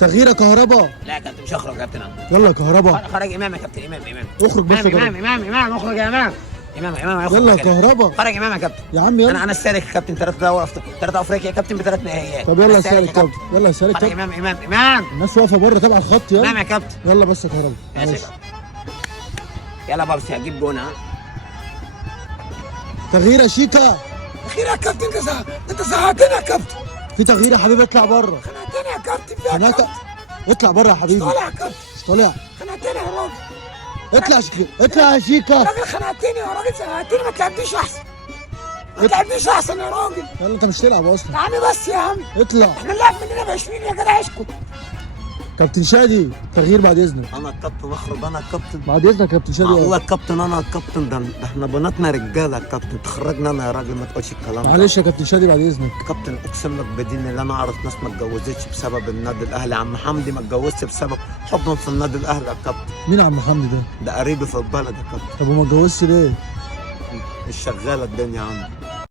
تغييره كهربا. لا يا كابتن مش هخرج يا كابتن. يلا كهربا. خرج امام يا كابتن، امام اخرج بس يا امام امام امام اخرج يا امام. امام يخرج يلا يا كابتن. كهربا. خرج امام يا كابتن. يا عم يلا. انا السالك يا كابتن، 3 افريقيا يا كابتن ب3 نهائيات. طب يلا يا سالك كابتن، يلا يا سالك خرج كابتن. امام الناس واقفه بره تبع الخط. امام يلا يا كابتن. يلا بس يا كهربا. ماشي. يلا بابسي هتجيب جون. ها تغييره شيكا. اخيرا يا كابتن، انت زهقتني يا كابتن. في تغييره يا حبيبي، اطلع بره. خنقتني يا كابتن. فيها خناقه. اطلع بره يا حبيبي. طالع يا كابتن. مش طالع. خنقتني يا راجل. اطلع شيكا، اطلع يا شيكا. راجل خنقتني يا راجل، زهقتني. ما تلعبنيش احسن، ما تلعبنيش احسن يا راجل. يلا انت مش تلعب يا اصلا. عم بس يا عم، اطلع. احنا نلعب مننا ب 20 يا جدع، اسكت. كابتن شادي تغيير بعد اذنك. انا الكابتن، اخرج انا الكابتن. بعد اذنك يا كابتن شادي. هو الكابتن، انا الكابتن. ده احنا بناتنا رجاله يا كابتن، تخرجنا انا يا راجل، ما تقولش الكلام ده. معلش يا كابتن شادي بعد اذنك. كابتن اقسم لك بدين اللي انا اعرف ناس ما اتجوزتش بسبب النادي الاهلي. عم حمدي ما اتجوزش بسبب حبا في النادي الاهلي يا كابتن. مين عم حمدي ده؟ ده قريبي في البلد يا كابتن. طب وما اتجوزش ليه؟ مش شغاله الدنيا عنده.